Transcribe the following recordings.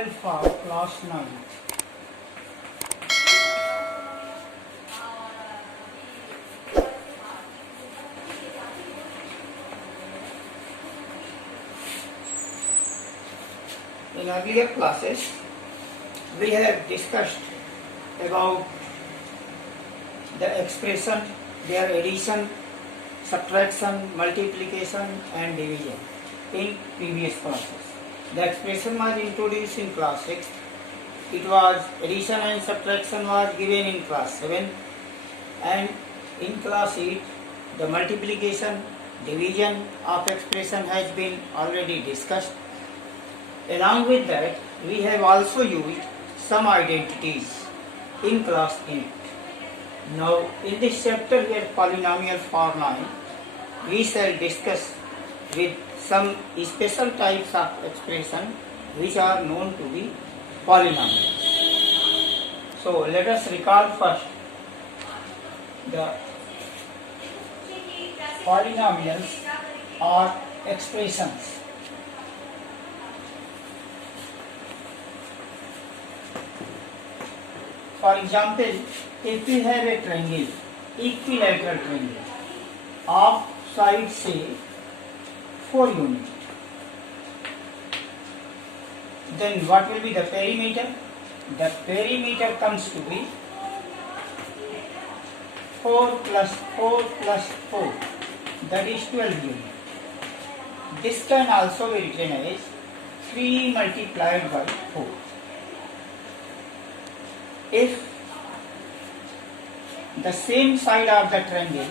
polynomial for class 9. In earlier classes, we have discussed about the expression, their addition, subtraction, multiplication and division in previous classes. The expression was introduced in class 6. It was addition and subtraction was given in class 7, and in class 8 the multiplication, division of expression has been already discussed. Along with that, we have also used some identities in class 8. Now, in this chapter here, polynomial for 9, we shall discuss with some special types of expression which are known to be polynomials. So, let us recall first the polynomials or expressions. For example, if we have a triangle, equilateral triangle, of sides say 4 units, then what will be the perimeter? The perimeter comes to be 4 plus 4 plus 4, that is 12 units. This can also be written as 3 multiplied by 4. If the same side of the triangle,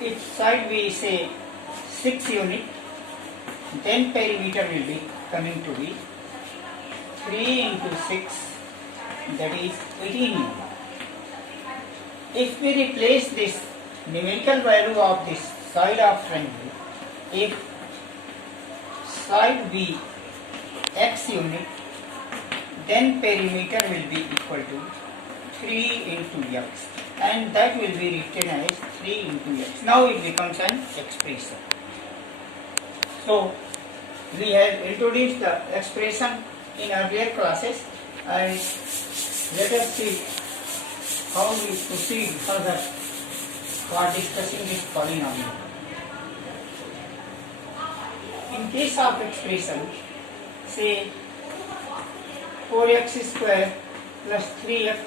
if side we say 6 unit, then perimeter will be coming to be 3 into 6, that is 18 unit. If we replace this numerical value of this side of triangle, if side be x unit, then perimeter will be equal to 3 into x, and that will be written as 3 into x. Now it becomes an expression. So we have introduced the expression in earlier classes, and let us see how we proceed further for discussing this polynomial. In case of expression, say 4x square plus 3x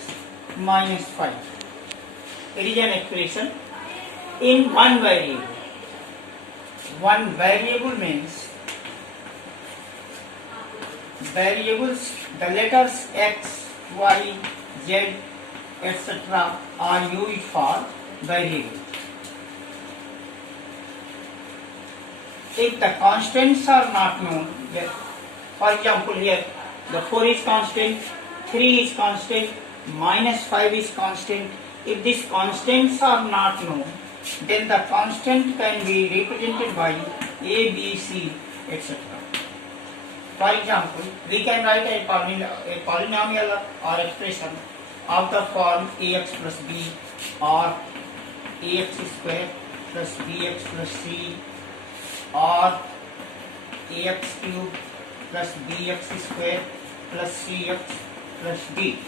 minus 5. It is an expression in one variable. One variable means variables, the letters x, y, z, etc. are used for variable. If the constants are not known, for example here, the 4 is constant, 3 is constant, minus 5 is constant. If these constants are not known, then the constant can be represented by A, B, C, etc. For example, we can write a polynomial or expression of the form ax plus b, or ax square plus bx plus c, or ax cube plus bx square plus cx plus d.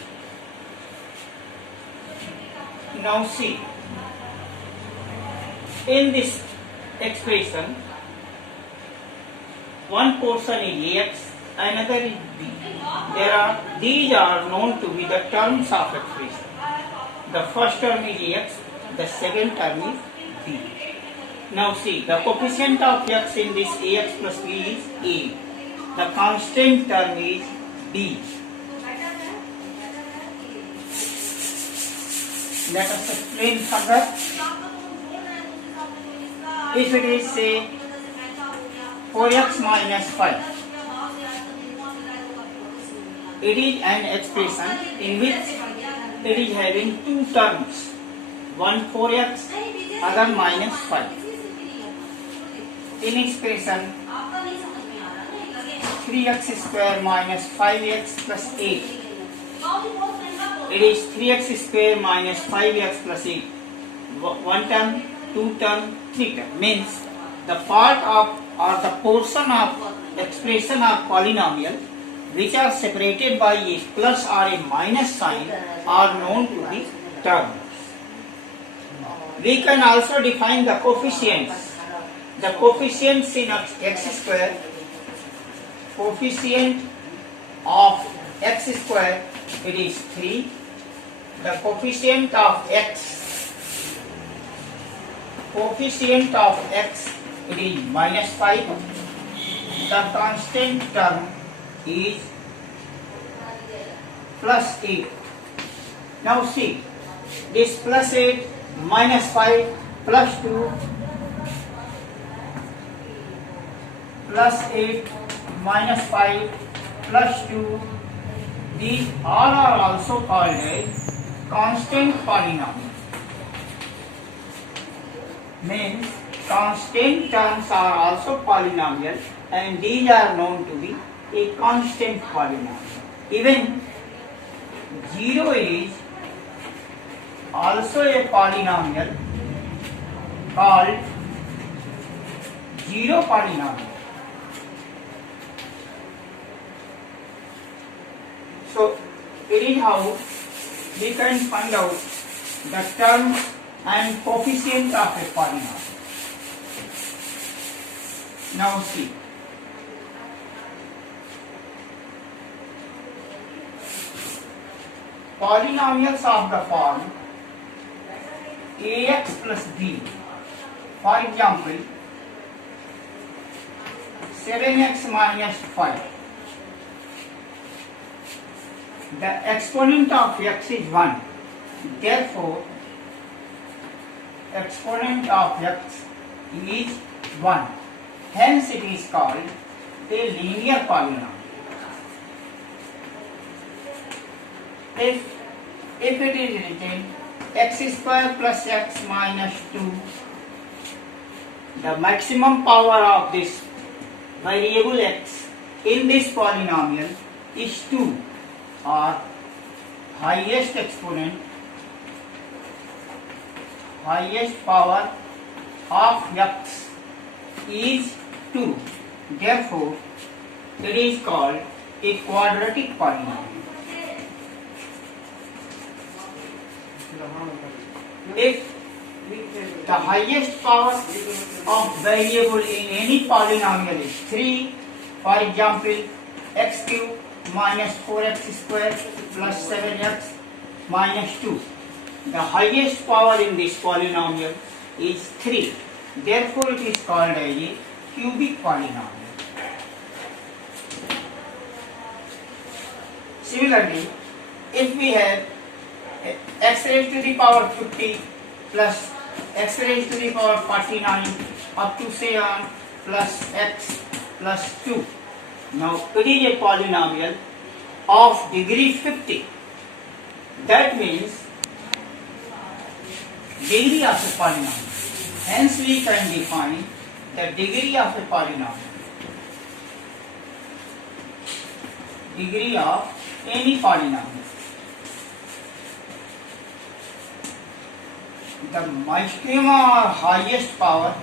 Now see, in this expression, one portion is ax, another is b. These are known to be the terms of expression. The first term is ax, the second term is b. Now see, the coefficient of x in this ax plus b is a. The constant term is b. Let us explain further. If it is say 4x minus 5, it is an expression in which it is having two terms, one 4x, other minus 5. In expression 3x square minus 5x plus 8, it is 3x square minus 5x plus 8. One term, two term, three term, means the part of or the portion of expression of polynomial which are separated by a plus or a minus sign are known to be terms. We can also define the coefficients. The coefficients in x square, coefficient of x square, it is 3. The coefficient of x, it is -5. The constant term is +8. Now see, this +8, -5, +2, +8, -5, +2, these all are also called as constant polynomial. Means constant terms are also polynomial and these are known to be a constant polynomial. Even 0 is also a polynomial called zero polynomial. So it is how we can find out the terms and coefficient of a polynomial. Now see, polynomials of the form ax plus b, for example 7x minus 5. The exponent of x is 1. Therefore, exponent of x is 1. Hence, it is called a linear polynomial. If it is written x square plus x minus 2, the maximum power of this variable x in this polynomial is 2, or highest exponent, highest power of x is 2. Therefore, it is called a quadratic polynomial. If the highest power of variable in any polynomial is 3, for example x cube minus 4x square plus 7x minus 2, the highest power in this polynomial is 3. Therefore, it is called as a cubic polynomial. Similarly, if we have x raised to the power 50 plus x raised to the power 49 up to say on plus x plus 2. Now, it is a polynomial of degree 50. That means degree of a polynomial. Hence, we can define the degree of a polynomial. Degree of any polynomial. The maximum or highest power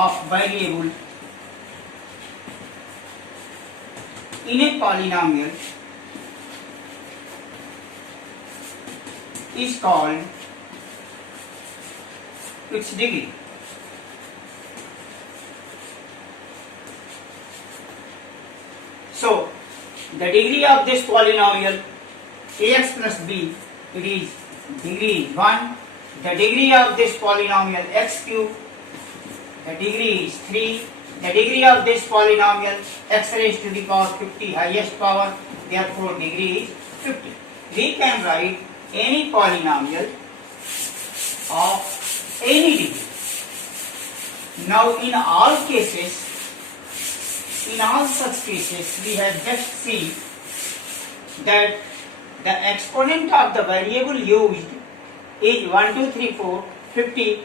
of variable in a polynomial is called its degree. So, the degree of this polynomial ax plus b, it is degree 1. The degree of this polynomial x cube, the degree is 3. The degree of this polynomial x raised to the power 50, highest power, therefore degree is 50. We can write any polynomial of any degree. Now, in all such cases, we have just seen that the exponent of the variable used is 1, 2, 3, 4, 50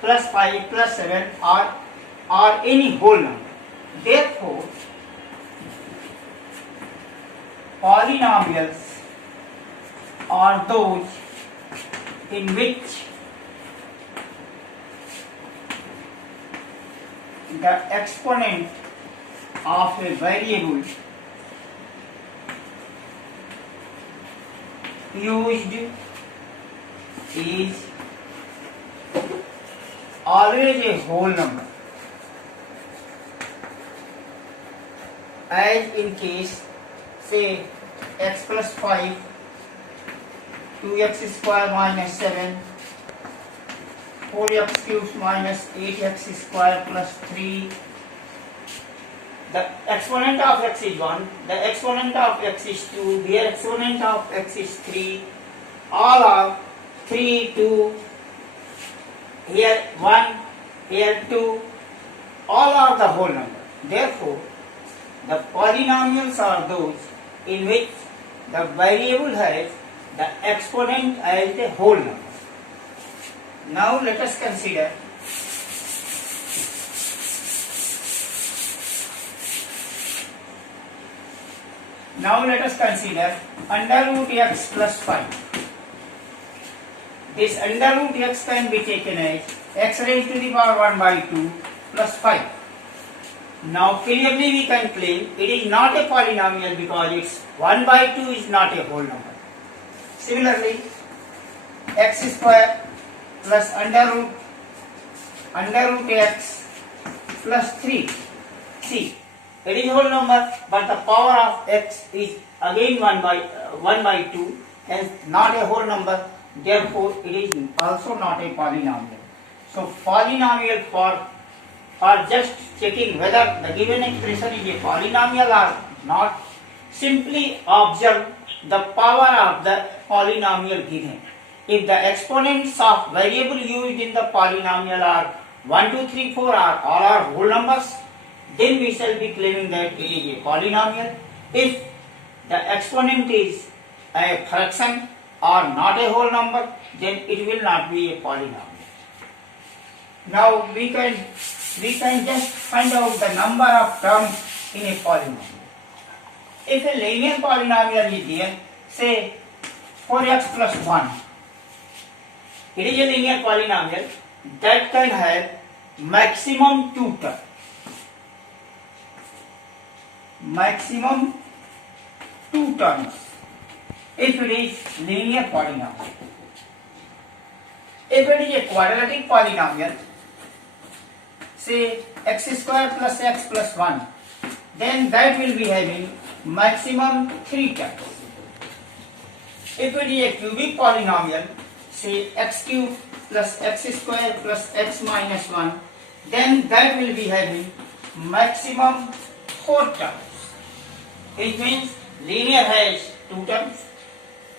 plus 5 plus 7 or any whole number. Therefore, polynomials are those in which the exponent of a variable used is always a whole number, as in case say x plus 5, 2x square minus 7, 4x cubed minus 8x square plus 3. The exponent of x is 1, the exponent of x is 2, here exponent of x is 3, all are 3, 2, here 1, here 2, all are the whole number. Therefore, the polynomials are those in which the variable has the exponent as the whole number. Now let us consider under root x plus 5. This under root x can be taken as x raised to the power 1 by 2 plus 5. Now clearly we can claim it is not a polynomial because its 1 by 2 is not a whole number. Similarly, x square plus under root x plus 3. See, it is a whole number, but the power of x is again 1 by 2, hence not a whole number. Therefore, it is also not a polynomial. So, polynomial for just checking whether the given expression is a polynomial or not, simply observe the power of the polynomial given. If the exponents of variable used in the polynomial are 1, 2, 3, 4 are all are whole numbers, then we shall be claiming that it is a polynomial. If the exponent is a fraction or not a whole number, then it will not be a polynomial. Now we can just find out the number of terms in a polynomial. If a linear polynomial is there, say 4x plus 1, it is a linear polynomial that can have maximum 2 terms. Maximum 2 terms if it is linear polynomial. If it is a quadratic polynomial, say x square plus x plus 1, then that will be having maximum 3 terms. If it is a cubic polynomial, say x cube plus x square plus x minus 1, then that will be having maximum 4 terms. It means linear has 2 terms,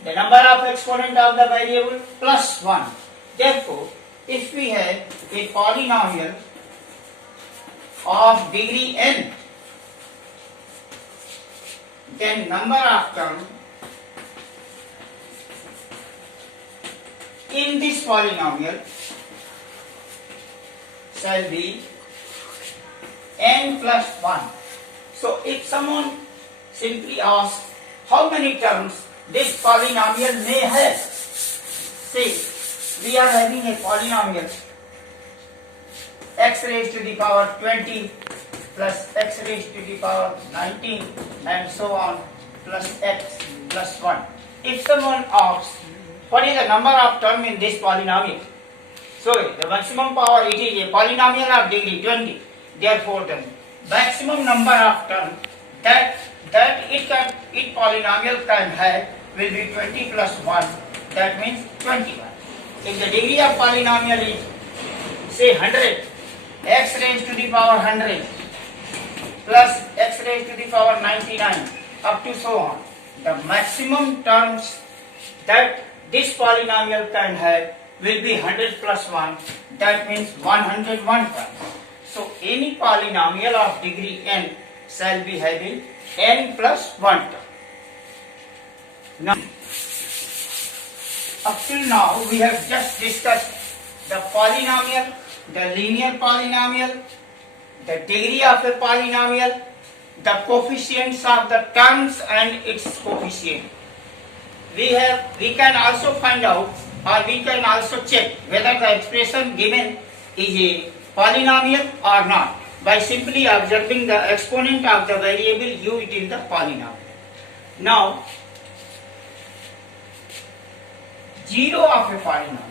the number of exponent of the variable plus 1. Therefore, if we have a polynomial of degree n, then number of terms in this polynomial shall be n plus 1. So if someone simply asks how many terms this polynomial may have, say we are having a polynomial x raised to the power 20 plus x raised to the power 19 and so on plus x plus 1. If someone asks what is the number of terms in this polynomial, so the maximum power, it is a polynomial of degree 20, therefore the maximum number of terms that it polynomial can have will be 20 plus 1, that means 21. If the degree of polynomial is say 100, x raised to the power 100 plus x raised to the power 99 up to so on, the maximum terms that this polynomial can have will be 100 plus 1, that means 101 terms. So any polynomial of degree n shall be having n plus 1 term. Now, up till now we have just discussed the polynomial, the linear polynomial, the degree of a polynomial, the coefficients of the terms and its coefficient. We can also find out, or we can also check whether the expression given is a polynomial or not. by simply observing the exponent of the variable used in the polynomial. Now, 0 of a polynomial.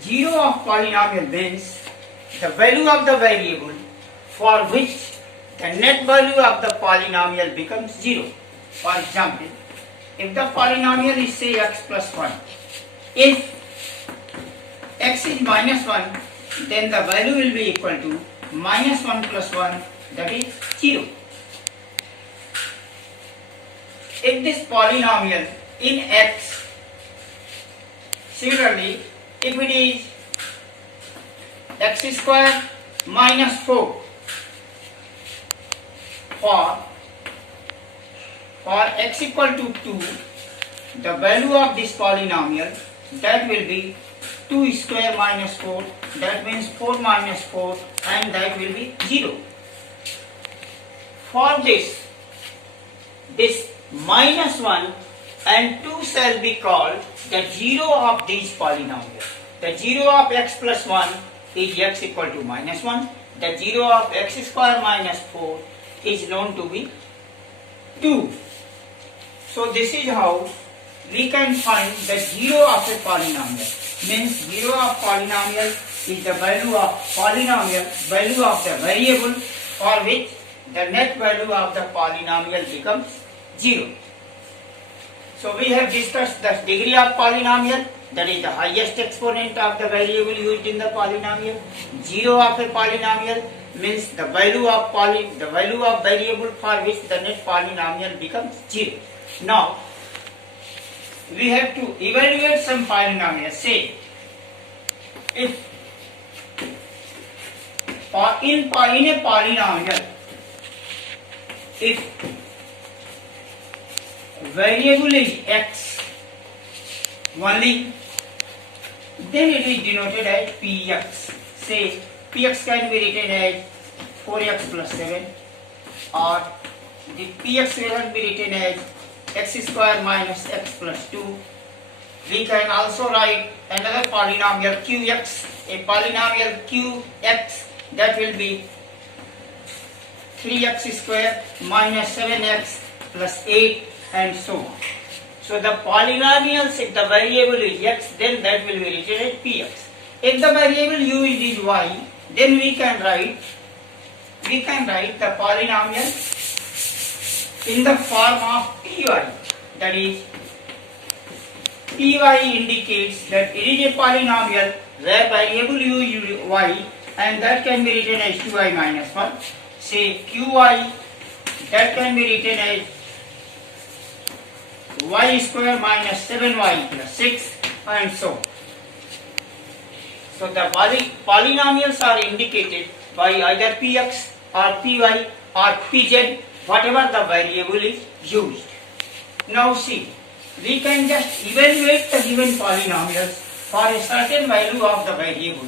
Zero of polynomial means the value of the variable for which the net value of the polynomial becomes 0. For example, if the polynomial is say x plus 1, if x is minus 1, then the value will be equal to minus 1 plus 1, that is 0. If this polynomial in x, similarly, if it is x square minus 4, for x equal to 2, the value of this polynomial, that will be 2 square minus 4, that means 4 minus 4, and that will be 0. For this minus 1 and 2 shall be called the 0 of these polynomials. The 0 of x plus 1 is x equal to minus 1. The 0 of x square minus 4 is known to be 2. So this is how we can find the 0 of a polynomial. Means 0 of polynomial is the value of polynomial, value of the variable for which the net value of the polynomial becomes 0. So we have discussed the degree of polynomial, that is the highest exponent of the variable used in the polynomial. 0 of a polynomial means the value of variable for which the net polynomial becomes 0. Now we have to evaluate some polynomials. Say if in a polynomial, if variable is x only, then it is denoted as px. Say px can be written as 4x plus 7, or the px can be written as x square minus x plus 2. We can also write another polynomial qx, a polynomial qx, that will be 3x square minus 7x plus 8, and so on. So the polynomials, if the variable is x, then that will be written as px. If the variable used is y, then we can write the polynomial in the form of py. That is, py indicates that it is a polynomial where variable used is y, and that can be written as 2y minus 1. Say qy, that can be written as y square minus 7y plus 6, and so on. So the polynomials are indicated by either px or py or pz, whatever the variable is used. Now see, we can just evaluate the given polynomials for a certain value of the variable.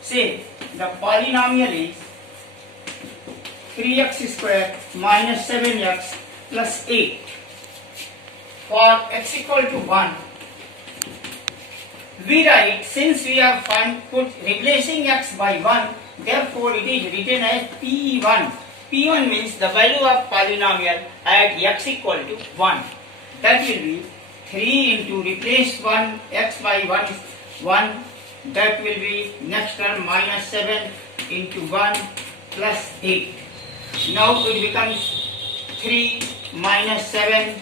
Say the polynomial is 3x square minus 7x plus 8. For x equal to 1, we write, since we have replacing x by 1, therefore it is written as P1. P1 means the value of polynomial at x equal to 1. That will be 3 into replace 1, x by 1 is 1. That will be next term minus 7 into 1 plus 8. Now it becomes 3 minus 7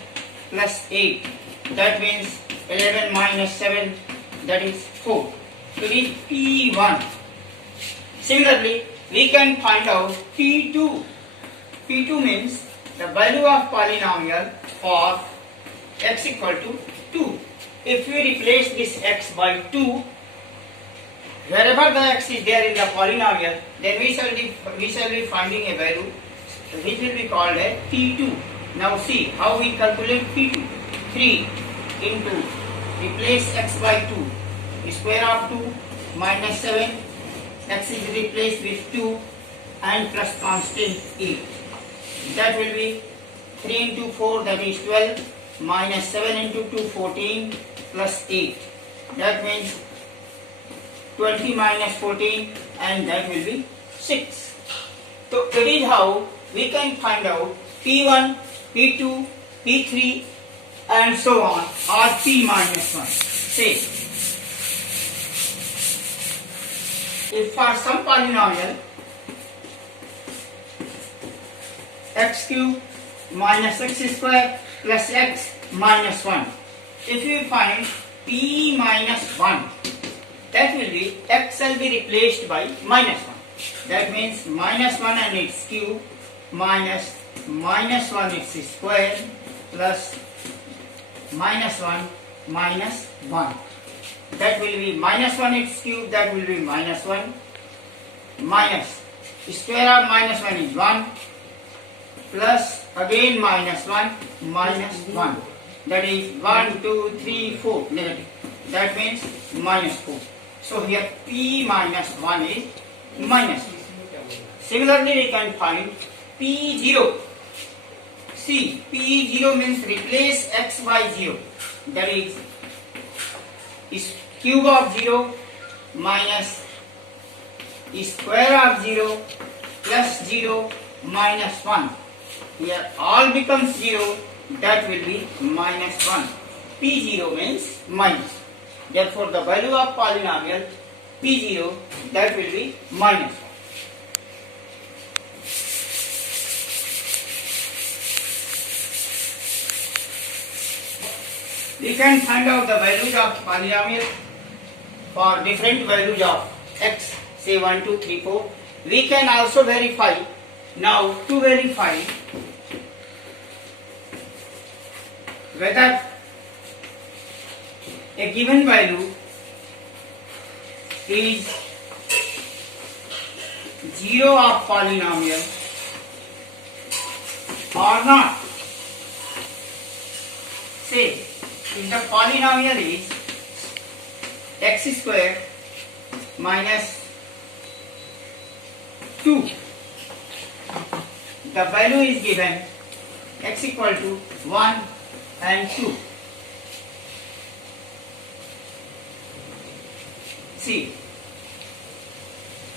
plus 8. That means 11 minus 7, that is 4. It is P1. Similarly, we can find out P2. P2 means the value of polynomial for x equal to 2. If we replace this x by 2, wherever the x is there in the polynomial, then we shall be finding a value which will be called as P2. Now see how we calculate P2. 3 into replace x by 2, square of 2 minus 7, x is replaced with 2 and plus constant 8. That will be 3 into 4 that is 12 minus 7 into 2 14 plus 8. That means 20 minus 14 and that will be 6. So that is how we can find out P1, P2, P3 and so on or P minus 1. Say, if for some polynomial x cube minus x square plus x minus 1, if you find P minus 1, that will be x shall be replaced by minus 1. That means minus 1 and its cube minus minus 1 its square plus minus 1 minus 1. That will be minus 1 its cube, that will be minus 1 minus square of minus 1 is 1 plus again minus 1 minus 1. That is 1, 2, 3, 4 negative. That means minus 4. So here P minus 1 is minus 2. Similarly we can find P0. See, P0 means replace x by 0. That is cube of 0 minus square of 0 plus 0 minus 1. Here all becomes 0, that will be minus 1. P0 means minus. Therefore the value of polynomial P0 that will be minus 1. We can find out the values of polynomial for different values of x, say 1, 2, 3, 4. We can also verify. Now to verify whether a given value is 0 of polynomial or not. Say, if the polynomial is x square minus 2, the value is given x equal to 1 and 2. See,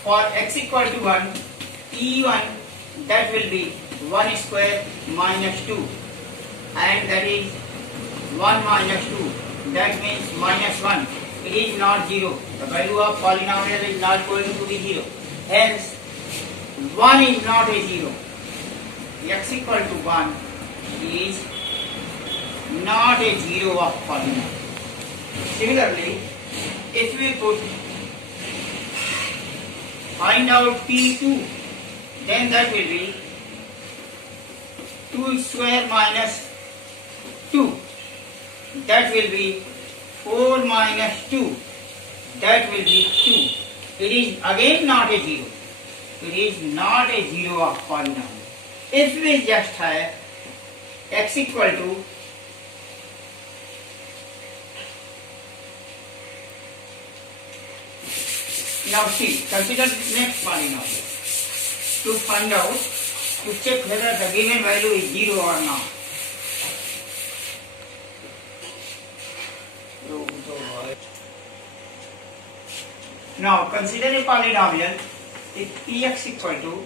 for x equal to 1, P1 that will be 1 square minus 2 and that is 1 minus 2, that means minus 1. It is not 0. The value of polynomial is not going to be 0. Hence, 1 is not a 0. X equal to 1 is not a 0 of polynomial. Similarly, if we put find out P2, then that will be 2 square minus 2. That will be 4 minus 2. That will be 2. It is again not a 0. It is not a 0 of polynomial. If we just have x equal to now see, consider next polynomial to find out, to check whether the given value is 0 or not. Now consider a polynomial if px equal to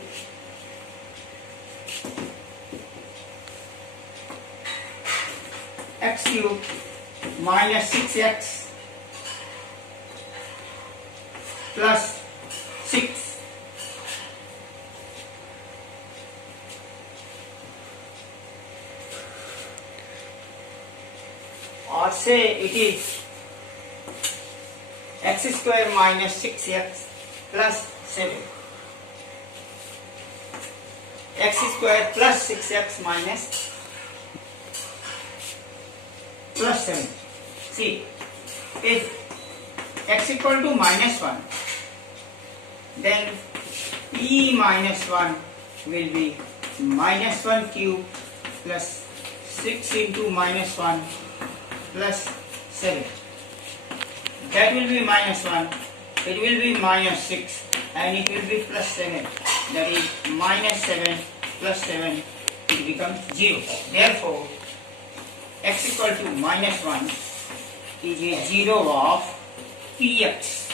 x cube minus 6x plus 6. Or say it is x square minus 6x plus 7. X square plus 6x minus plus 7. See, if x equal to minus 1, then p minus 1 will be minus 1 cube plus 6 into minus 1 plus 7. That will be minus 1, it will be minus 6 and it will be plus 7. That is minus 7 plus 7 it becomes 0. Therefore, x equal to minus 1 is a 0 of px.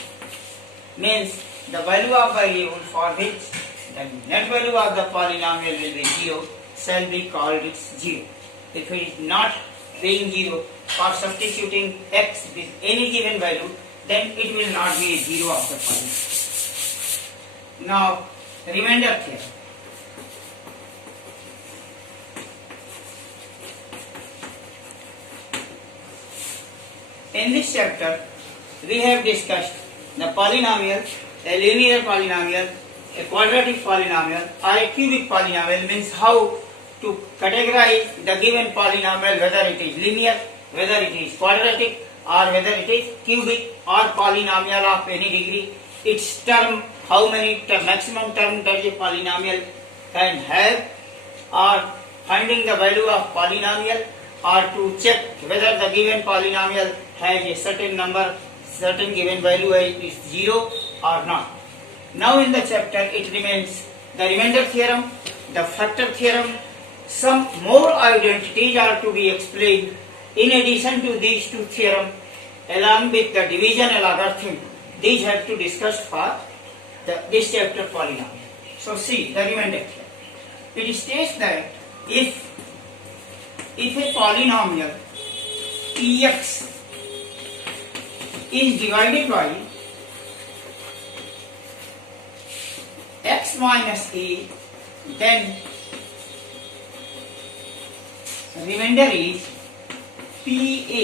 Means the value of variable for which the net value of the polynomial will be 0 shall be called its 0. If it is not being 0, for substituting x with any given value, then it will not be a 0 of the polynomial. Now, remainder theorem. In this chapter, we have discussed the polynomial, a linear polynomial, a quadratic polynomial, or a cubic polynomial, means how to categorize the given polynomial, whether it is linear, whether it is quadratic, or whether it is cubic or polynomial of any degree. Its term, how many maximum term does a polynomial can have, or finding the value of polynomial, or to check whether the given polynomial has a certain number, certain given value is 0 or not. Now in the chapter it remains the remainder theorem, the factor theorem. Some more identities are to be explained in addition to these two theorems, along with the division and logarithm. These have to discuss for this chapter polynomial. So see the remainder theorem. It states that if a polynomial px is divided by x minus a, then remainder is PA.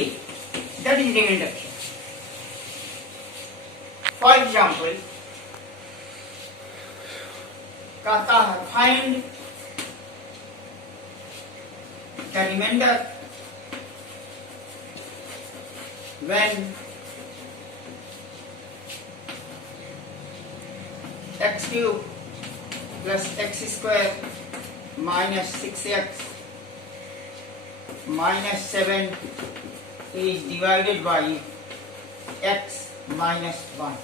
That is remainder theorem. For example, कहता है find the remainder when x cube plus x square minus 6x minus 7 is divided by x minus 1.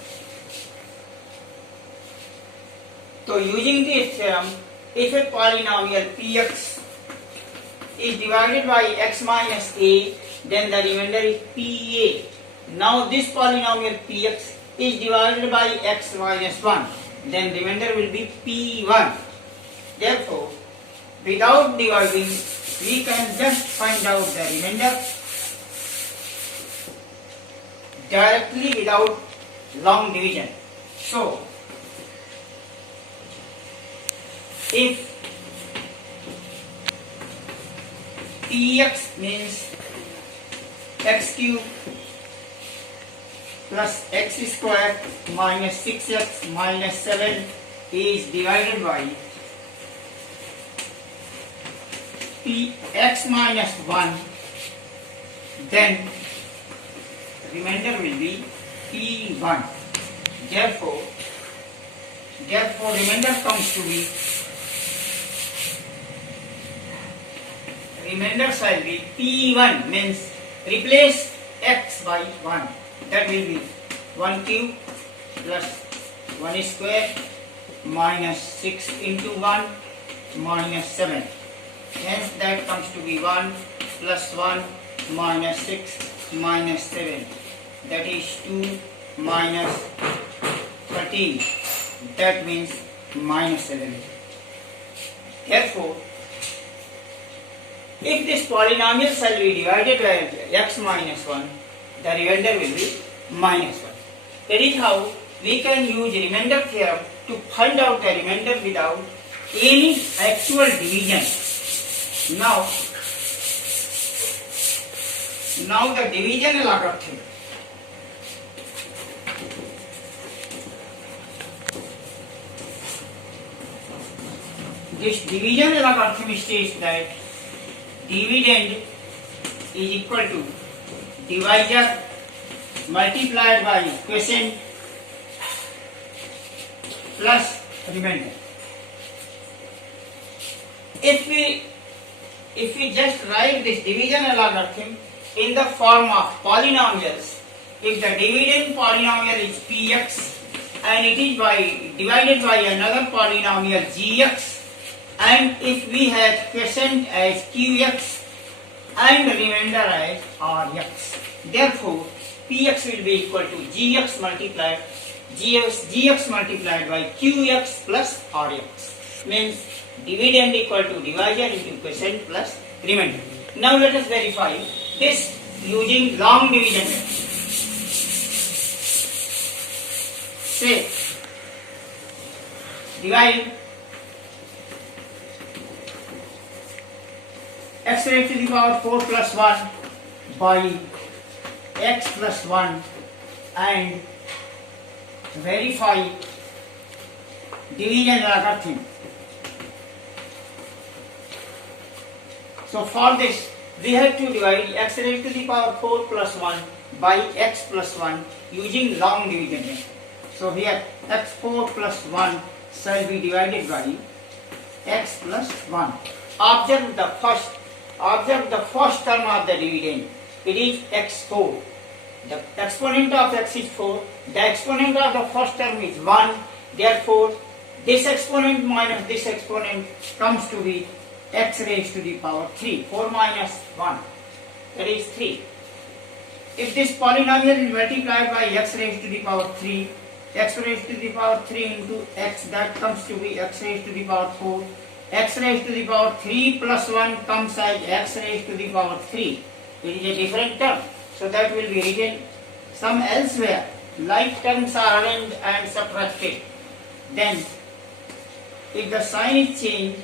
So using this theorem, if a polynomial px is divided by x minus a, then the remainder is pa. Now this polynomial px is divided by x minus 1, then remainder will be p1. Therefore, without dividing, we can just find out the remainder directly without long division. So, if px means x cube plus x square minus 6x minus 7 is divided by x minus 1, then remainder will be p1. Therefore remainder comes to be, remainder shall be p1, means replace x by 1. That will be 1 cube plus 1 square minus 6 into 1 minus 7. Hence that comes to be 1 plus 1 minus 6 minus 7. That is 2 minus 13. That means minus 11. Therefore, if this polynomial shall be divided by x minus 1, the remainder will be minus 1. That is how we can use remainder theorem to find out the remainder without any actual division. Now the division logarithm. This division logarithm states that dividend is equal to divisor multiplied by quotient plus remainder. If we just write this division logarithm in the form of polynomials, if the dividend polynomial is px and it is divided by another polynomial gx, and if we have quotient as qx and remainder as rx, therefore px will be equal to gx multiplied by qx plus rx, means dividend equal to divisor into quotient plus remainder. Now let us verify this using long division method. Say, divide x raised to the power 4 plus 1 by x plus 1 and verify division thing. So for this we have to divide x raised to the power 4 plus 1 by x plus 1 using long division method. So here x4 plus 1 shall be divided by x plus 1. Observe the first term of the dividend. It is x4. The exponent of x is 4. The exponent of the first term is 1. Therefore, this exponent minus this exponent comes to be x raised to the power 3. 4 minus 1, that is 3. If this polynomial is multiplied by x raised to the power 3, x raised to the power 3 into x, that comes to be x raised to the power 4. X raised to the power 3 plus 1 comes as x raised to the power 3. It is a different term, so that will be written some elsewhere. Like terms are arranged and subtracted. Then, if the sign is changed,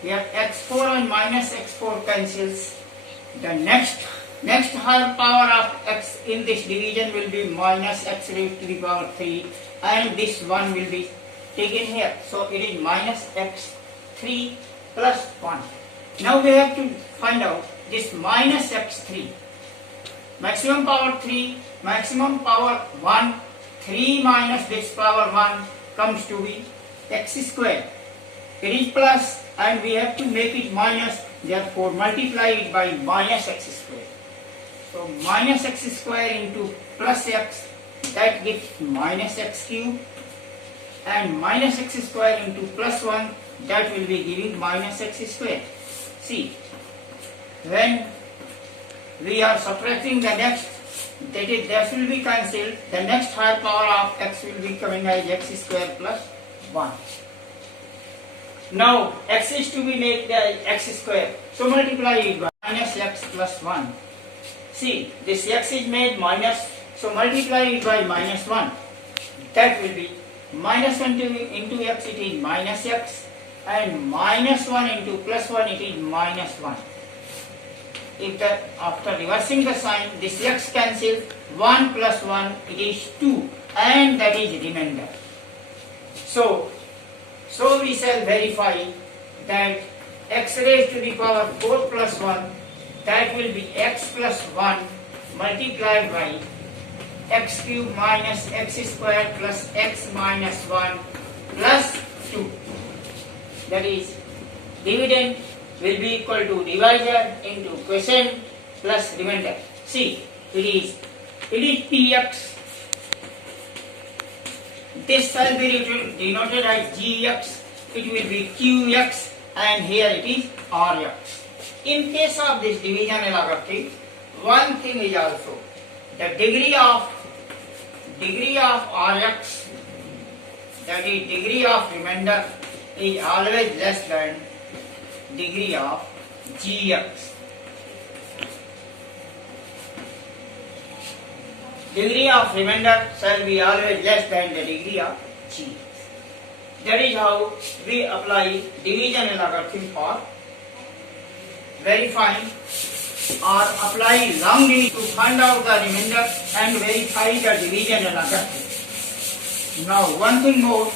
here x4 and minus x4 cancels. The next higher power of x in this division will be minus x raised to the power 3, and this 1 will be taken here. So it is minus x3 plus 1. Now we have to find out this minus x3. Maximum power 3, maximum power 1, 3 minus this power 1 comes to be x square. It is plus and we have to make it minus, therefore multiply it by minus x square. So minus x square into plus x, that gives minus x cube, and minus x square into plus 1, that will be giving minus x square. See, when we are subtracting the next, that is, this will be cancelled, the next higher power of x will be coming as x square plus 1. Now x is to be made the x square, so multiply it by minus x plus 1. See, this x is made minus, so multiply it by minus 1. That will be minus 1 into x, it is minus x, and minus 1 into plus 1, it is minus 1. If that, after reversing the sign, this x cancels, 1 plus 1, it is 2, and that is remainder. So we shall verify that x raised to the power 4 plus 1, that will be x plus 1 multiplied by x cube minus x square plus x minus 1 plus 2. That is, dividend will be equal to divisor into quotient plus remainder. See, it is px. This shall be denoted as gx. It will be qx, and here it is rx. In case of this division algorithm, one thing is also the degree of rx, that is degree of remainder, is always less than degree of gx. Degree of remainder shall be always less than the degree of gx. That is how we apply division algorithm for verifying or apply long division to find out the remainder and verify the division algorithm. Now one thing more,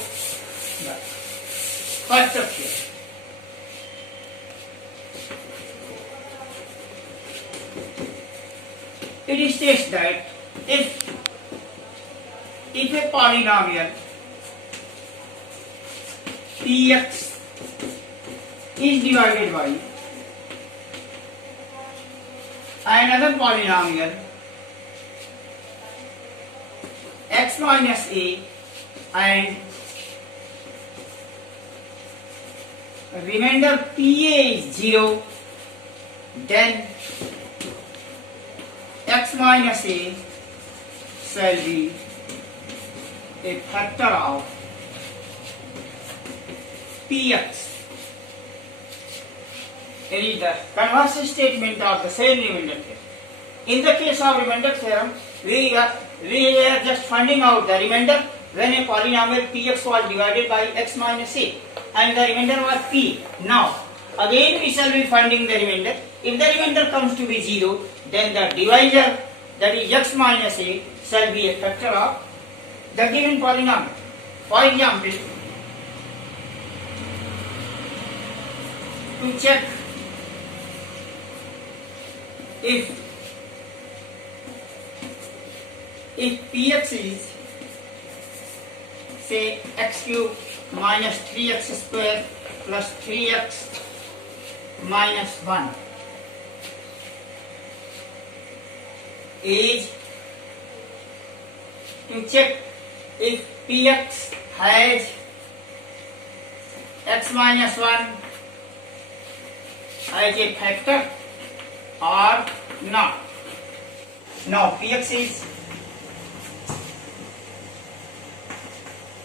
first up here. It states that if a polynomial px is divided by another polynomial x minus a and remainder PA is 0, then x minus a shall be a factor of Px. It is the converse statement of the same remainder theorem. In the case of remainder theorem, we are just finding out the remainder when a polynomial Px was divided by x minus a and the remainder was P. Now, again we shall be finding the remainder. If the remainder comes to be 0, then the divisor, that is x minus a, shall be a factor of the given polynomial. For example, to check if Px is, say, x cube minus 3x square plus 3x minus 1 is, to check if Px has x minus 1 as a factor or not. Now Px is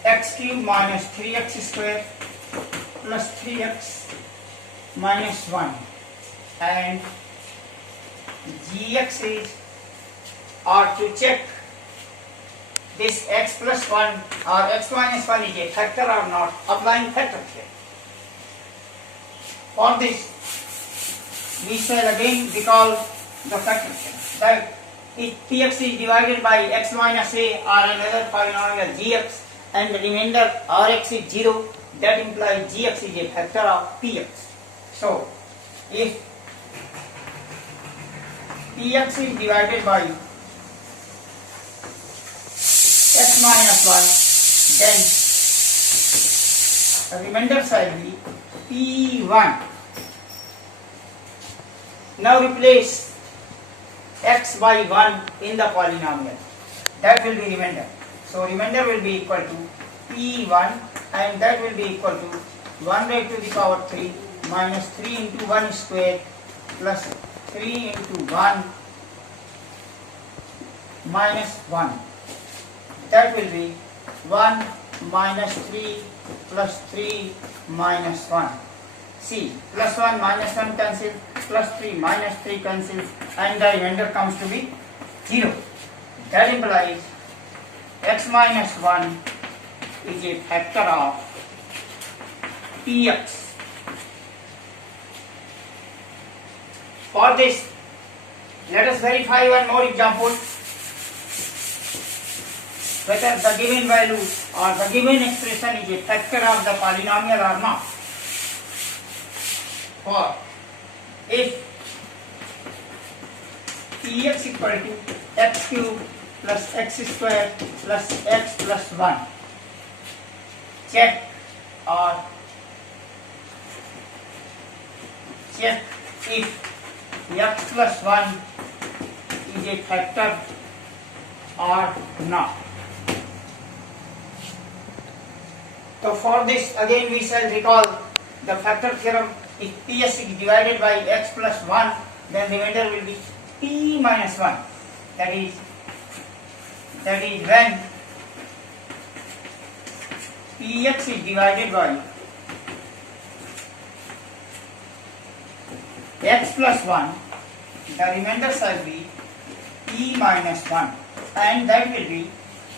x cube minus 3x square plus 3x minus 1 and Gx is, or to check this x plus 1 or x minus 1 is a factor or not, applying factor theorem. For this, we shall again recall the factor theorem, that if Px is divided by x minus a or another polynomial Gx and the remainder Rx is 0, that implies Gx is a factor of Px. So, if Px is divided by x minus 1, then the remainder shall be P1. Now replace x by 1 in the polynomial. That will be remainder. So remainder will be equal to P1 and that will be equal to 1 raised to the power 3 minus 3 into 1 square plus 3 into 1 minus 1. That will be 1 minus 3 plus 3 minus 1. See, plus 1 minus 1 cancels, plus 3 minus 3 cancels, and the remainder comes to be 0. That implies x minus 1 is a factor of Px. For this, let us verify one more example, whether the given value or the given expression is a factor of the polynomial or not. For if Px equal to x cube plus x square plus x plus 1, check if x plus 1 is a factor or not. So for this again we shall recall the factor theorem. If Ps is divided by x plus 1, then remainder will be P minus 1. That is when Px is divided by x plus 1, the remainder shall be P minus 1, and that will be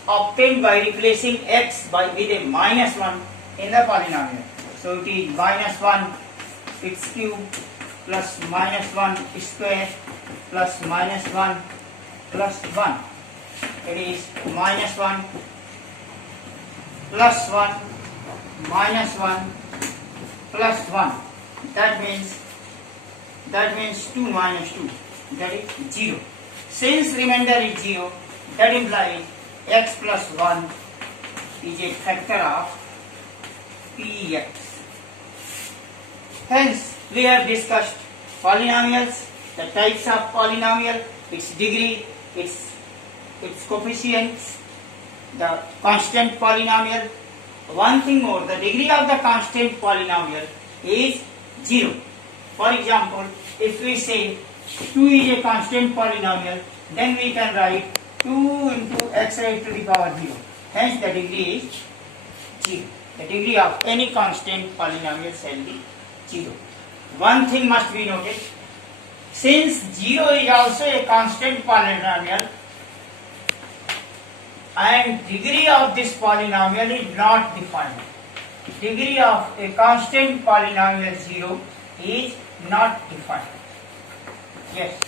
obtained by replacing x with a minus 1 in the polynomial. So it is minus 1 x cube plus minus 1 square plus minus 1 plus 1. It is minus 1 plus 1 minus 1 plus 1. That means 2 minus 2, that is 0. Since remainder is 0, that implies x plus 1 is a factor of Px. Hence, we have discussed polynomials, the types of polynomial, its degree, its coefficients, the constant polynomial. One thing more, the degree of the constant polynomial is 0. For example, if we say 2 is a constant polynomial, then we can write 2 into x raised to the power 0. Hence the degree is 0. The degree of any constant polynomial shall be 0. One thing must be noted. Since 0 is also a constant polynomial and degree of this polynomial is not defined. Degree of a constant polynomial 0 is not defined. Yes.